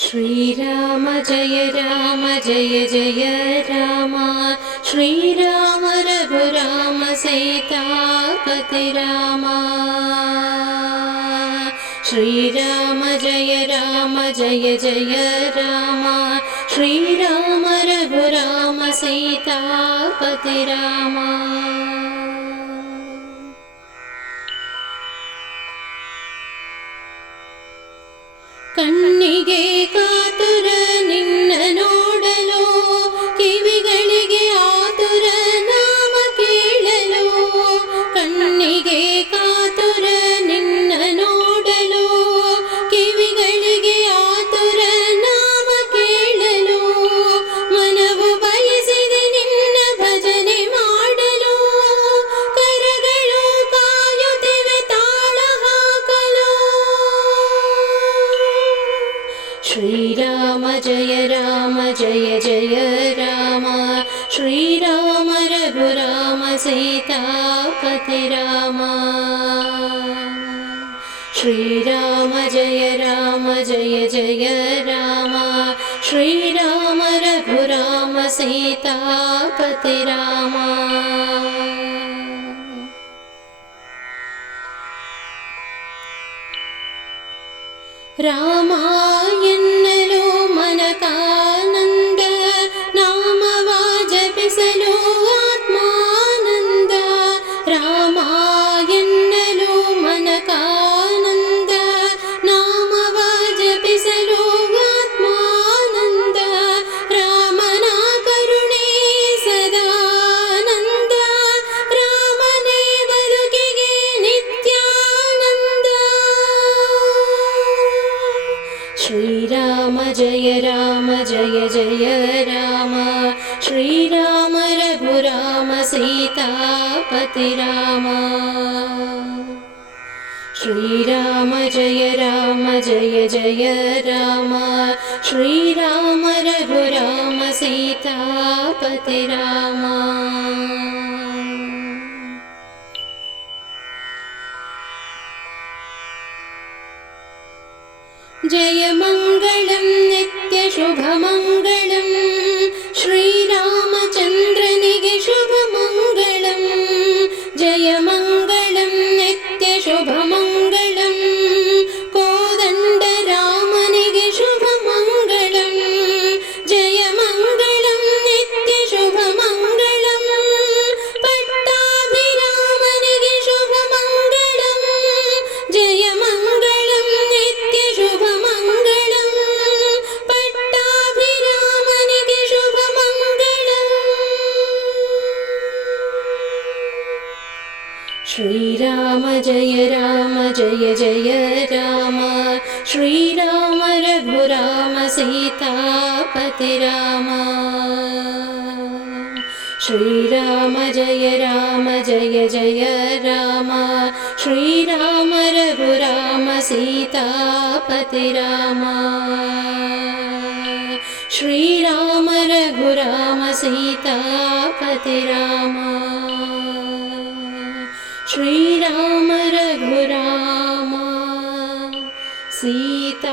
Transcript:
श्रीराम जय जय राम। श्रीराम रघुराम सीतापति राम। श्रीराम जय जय राम। श्रीराम रघुराम सीतापति राम। ಕಣ್ಣಿಗೆ ಕಾತುರ ನಿನ್ನ ನೋಡಲು, ಕಿವಿಗಳಿಗೆ ಆತುರ ನಾಮ ಕೇಳಲು. ಕಣ್ಣಿಗೆ ಕಾತುರ ನಿನ್ನ ನೋಡಲು, ಕಿವಿಗಳಿಗೆ ಆತುರ ನಾಮ ಕೇಳಲು. ಮನವು ಬಯಸಿದೆ ನಿನ್ನ ಭಜನೆ ಮಾಡಲು, ಕರಗಳು ಕಾಯುತ್ತಿವೆ ತಾಳ ಹಾಕಲು. श्रीराम जय जय राम। श्रीराम रघुराम सीतापति राम। श्रीराम जय जय राम। श्रीराम रघुराम सीतापति राम। ರಾಮ ಎನ್ನಲು ಮನಕಾನಂದ, ನಾಮವ ಜಪಿಸಲು ಆತ್ಮಾನಂದ. ರಾಮ ಎನ್ನಲು ಮನಕಾನಂದ, ನಾಮವ ಜಪಿಸಲು ಆತ್ಮಾನಂದ. ರಾಮನ ಕರುಣೆ ಸದಾನಂದ, ರಾಮನೇ ಬದುಕಿಗೆ ನಿತ್ಯಾನಂದ. श्रीराम जय जय राम। श्रीराम रघुराम सीतापति राम। श्रीराम जय जय राम। श्रीराम रघुराम सीतापति राम। जय मंगलम नित्य शुभ मंगलम, श्रीरामचंद्रनिगे शुभ मंगलम. जय मंगलम नित्य शुभ मंगलम, कोदंड रामनिगे शुभ मंगलम. जय मंगलम नित्य शुभ मंगलम, पट्टाभिरामनिगे शुभ मंगलम. जय मंगलम नित्य शुभ मंगलम, पट्टाभिरामनिगे शुभ मंगलम. श्रीराम जय जय राम। श्रीराम रघुराम सीतापति राम। श्रीराम जय जय राम। श्रीराम रघुराम सीतापति राम। श्रीराम रघुराम सीतापति राम। श्रीराम रघुराम सीता